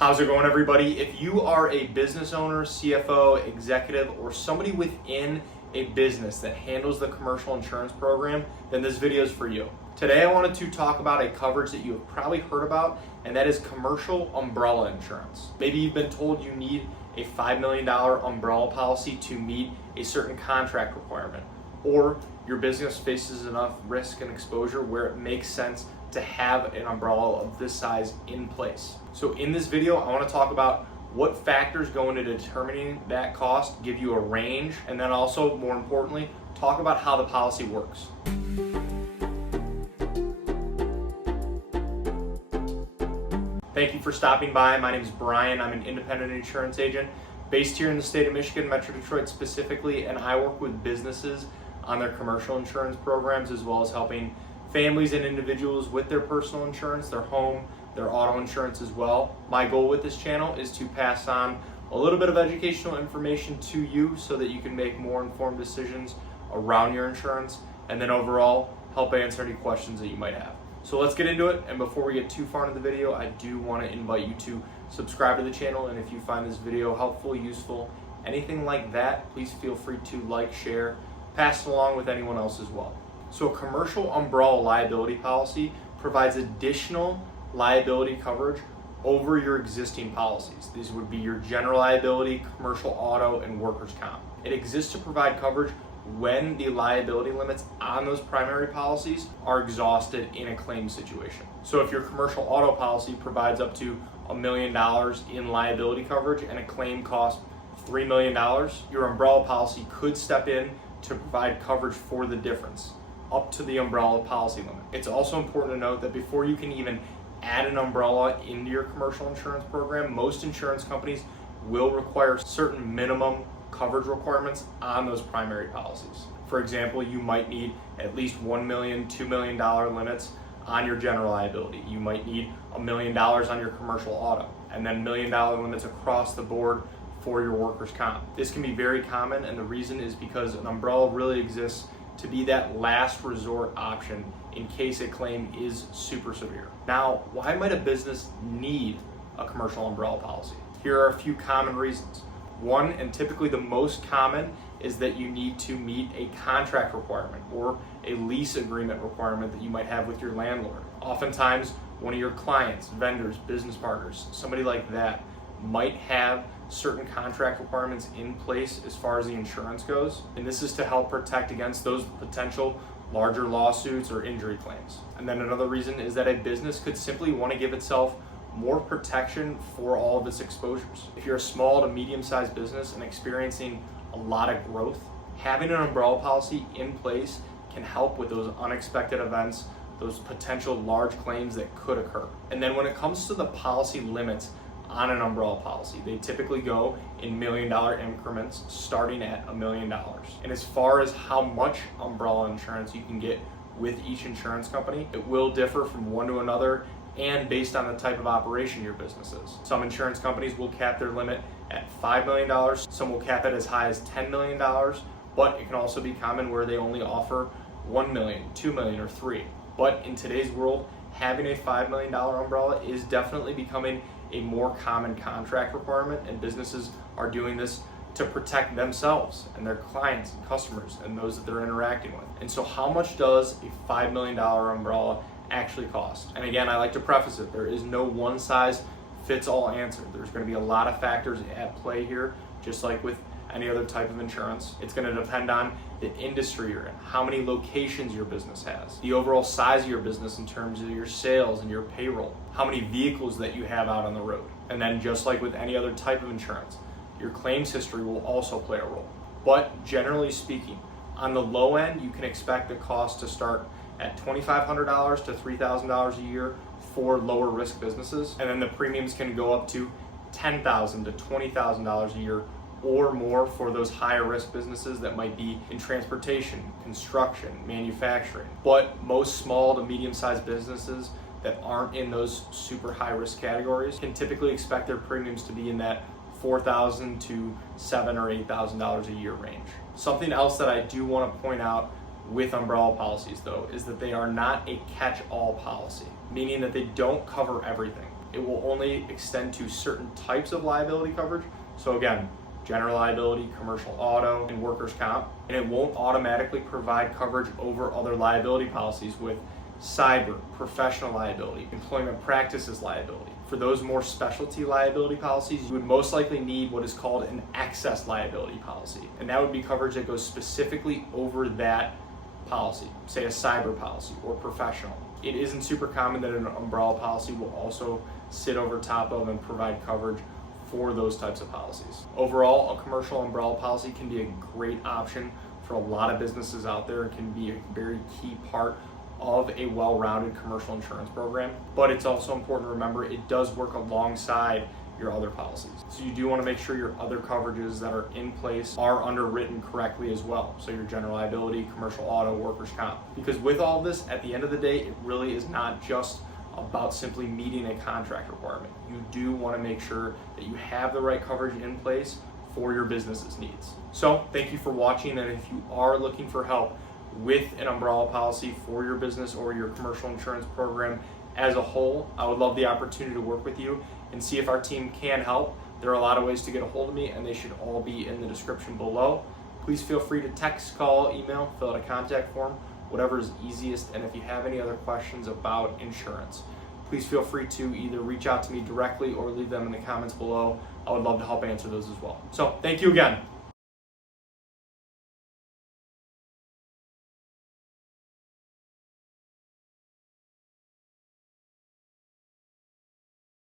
How's it going, everybody? If you are a business owner, CFO, executive, or somebody within a business that handles the commercial insurance program, then this video is for you. Today I wanted to talk about a coverage that you have probably heard about, and that is commercial umbrella insurance. Maybe you've been told you need a $5 million umbrella policy to meet a certain contract requirement, or your business faces enough risk and exposure where it makes sense to have an umbrella of this size in place. So in this video, I want to talk about what factors go into determining that cost, give you a range, and then also, more importantly, talk about how the policy works. Thank you for stopping by. My name is Brian. I'm an independent insurance agent based here in the state of Michigan, Metro Detroit specifically, and I work with businesses on their commercial insurance programs, as well as helping families and individuals with their personal insurance, their home, their auto insurance as well. My goal with this channel is to pass on a little bit of educational information to you so that you can make more informed decisions around your insurance, and then overall help answer any questions that you might have. So let's get into it, and before we get too far into the video, I do want to invite you to subscribe to the channel, and if you find this video helpful, useful, anything like that, please feel free to like, share, pass it along with anyone else as well. So a commercial umbrella liability policy provides additional liability coverage over your existing policies. These would be your general liability, commercial auto, and workers' comp. It exists to provide coverage when the liability limits on those primary policies are exhausted in a claim situation. So if your commercial auto policy provides up to $1 million in liability coverage and a claim costs $3 million, your umbrella policy could step in to provide coverage for the difference up to the umbrella policy limit. It's also important to note that before you can even add an umbrella into your commercial insurance program, most insurance companies will require certain minimum coverage requirements on those primary policies. For example, you might need at least $1 million, $2 million limits on your general liability. You might need $1 million on your commercial auto, and then $1 million limits across the board for your workers' comp. This can be very common, and the reason is because an umbrella really exists to be that last resort option in case a claim is super severe. Now, why might a business need a commercial umbrella policy? Here are a few common reasons. One, and typically the most common, is that you need to meet a contract requirement or a lease agreement requirement that you might have with your landlord. Oftentimes, one of your clients, vendors, business partners, somebody like that might have certain contract requirements in place as far as the insurance goes, and this is to help protect against those potential larger lawsuits or injury claims. And then another reason is that a business could simply want to give itself more protection for all of its exposures. If you're a small to medium-sized business and experiencing a lot of growth, having an umbrella policy in place can help with those unexpected events, those potential large claims that could occur. And then when it comes to the policy limits on an umbrella policy, they typically go in $1 million increments starting at $1 million. And as far as how much umbrella insurance you can get with each insurance company, it will differ from one to another and based on the type of operation your business is. Some insurance companies will cap their limit at $5 million, some will cap it as high as $10 million, but it can also be common where they only offer $1 million, $2 million, or $3 million. But in today's world, having a $5 million umbrella is definitely becoming a more common contract requirement, and businesses are doing this to protect themselves and their clients and customers and those that they're interacting with. And so how much does a $5 million umbrella actually cost? And again, I like to preface it, there is no one size fits all answer. There's going to be a lot of factors at play here, just like with any other type of insurance. It's going to depend on the industry you're in, how many locations your business has, the overall size of your business in terms of your sales and your payroll, how many vehicles that you have out on the road. And then just like with any other type of insurance, your claims history will also play a role. But generally speaking, on the low end, you can expect the cost to start at $2,500 to $3,000 a year for lower risk businesses. And then the premiums can go up to $10,000 to $20,000 a year or more for those higher risk businesses that might be in transportation, construction, manufacturing. But most small to medium-sized businesses that aren't in those super high risk categories can typically expect their premiums to be in that $4,000 to $7,000 or $8,000 a year range. Something else that I do want to point out with umbrella policies though is that they are not a catch-all policy, meaning that they don't cover everything. It will only extend to certain types of liability coverage. So again, general liability, commercial auto, and workers' comp. And it won't automatically provide coverage over other liability policies with cyber, professional liability, employment practices liability. For those more specialty liability policies, you would most likely need what is called an excess liability policy. And that would be coverage that goes specifically over that policy, say a cyber policy or professional. It isn't super common that an umbrella policy will also sit over top of and provide coverage for those types of policies. Overall, a commercial umbrella policy can be a great option for a lot of businesses out there. It can be a very key part of a well-rounded commercial insurance program, but it's also important to remember it does work alongside your other policies. So you do want to make sure your other coverages that are in place are underwritten correctly as well. So your general liability, commercial auto, workers' comp. Because with all this, at the end of the day, it really is not just about simply meeting a contract requirement. You do want to make sure that you have the right coverage in place for your business's needs. So thank you for watching, and if you are looking for help with an umbrella policy for your business or your commercial insurance program as a whole, I would love the opportunity to work with you and see if our team can help. There are a lot of ways to get a hold of me, and they should all be in the description below. Please feel free to text, call, email, fill out a contact form, whatever is easiest. And if you have any other questions about insurance, please feel free to either reach out to me directly or leave them in the comments below. I would love to help answer those as well. So thank you again.